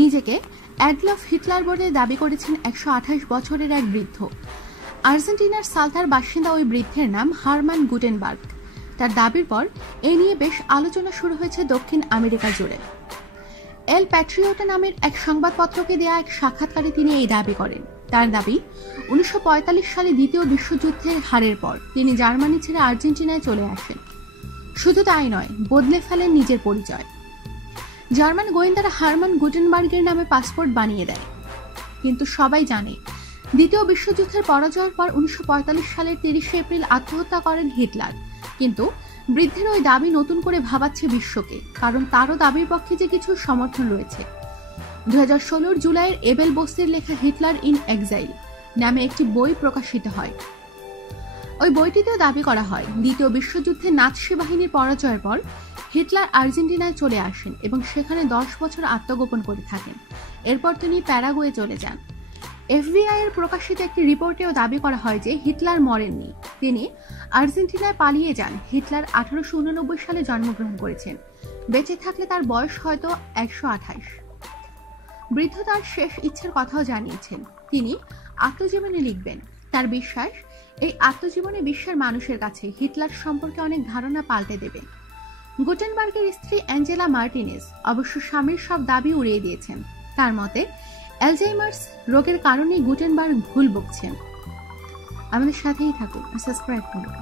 নিজেকে Adolf Hitler বলে দাবি করেছেন 128 বছরের এক বৃদ্ধ। আর্জেন্টিনার সালতার বাসিন্দা ওই বৃদ্ধের নাম হারমান গুটেনবার্গ। তার দাবির পর এ নিয়ে বেশ আলোচনা শুরু হয়েছে দক্ষিণ আমেরিকা জুড়ে। এল প্যাট্রিওটা নামের এক সংবাদপত্রকে দেয়া এক সাক্ষাৎকারে তিনি এই দাবি করেন। তার দাবি, 1945 সালে দ্বিতীয় বিশ্বযুদ্ধের হারের পর তিনি জার্মানি ছেড়ে আর্জেন্টিনায় চলে আসেন। শুধু তাই নয়, বদলে ফেলেন নিজের পরিচয়। জার্মান গোয়েন্দারা হারমান গুটেনবার্গের নামে পাসপোর্ট বানিয়ে দেয়। কিন্তু সবাই জানে, দ্বিতীয় বিশ্বযুদ্ধের পরাজয়ের পর 1945 সালের 30 এপ্রিল আত্মহত্যা করেন হিটলার। কিন্তু বৃদ্ধের ওই দাবি নতুন করে ভাবাচ্ছে বিশ্বকে, কারণ তারও দাবির পক্ষে যে কিছু সমর্থন রয়েছে। 2016 জুলাইয়ের এবেল বোস্তের লেখা হিটলার ইন এক্সাইল নামে একটি বই প্রকাশিত হয়। ওই বইটিতেও দাবি করা হয়, দ্বিতীয় বিশ্বযুদ্ধে নাৎসি বাহিনীর পরাজয়ের পর হিটলার আর্জেন্টিনায় চলে আসেন এবং সেখানে 10 বছর আত্মগোপন করে থাকেন। এরপর তিনি প্যারাগুয়ে চলে যান। এফবিআই এর প্রকাশিত একটি রিপোর্টেও দাবি করা হয় যে হিটলার মরেননি, তিনি আর্জেন্টিনায় পালিয়ে যান। হিটলার 1889 সালে জন্মগ্রহণ করেছেন। বেঁচে থাকলে তার বয়স হয়তো 128। বৃদ্ধ তার শেষ ইচ্ছের কথাও জানিয়েছেন, তিনি আত্মজীবনী লিখবেন। তার বিশ্বাস, এই আত্মজীবনী বিশ্বের মানুষের কাছে হিটলার সম্পর্কে অনেক ধারণা পাল্টে দেবে। গুটেনবার্গের স্ত্রী অ্যাঞ্জেলা মার্টিনেজ অবশ্য স্বামীর সব দাবি উড়িয়ে দিয়েছেন। তার মতে অ্যালজাইমার্স রোগের কারণে গুটেনবার্গ ভুল বকছেন। আমাদের সাথেই থাকুন, সাবস্ক্রাইব করুন।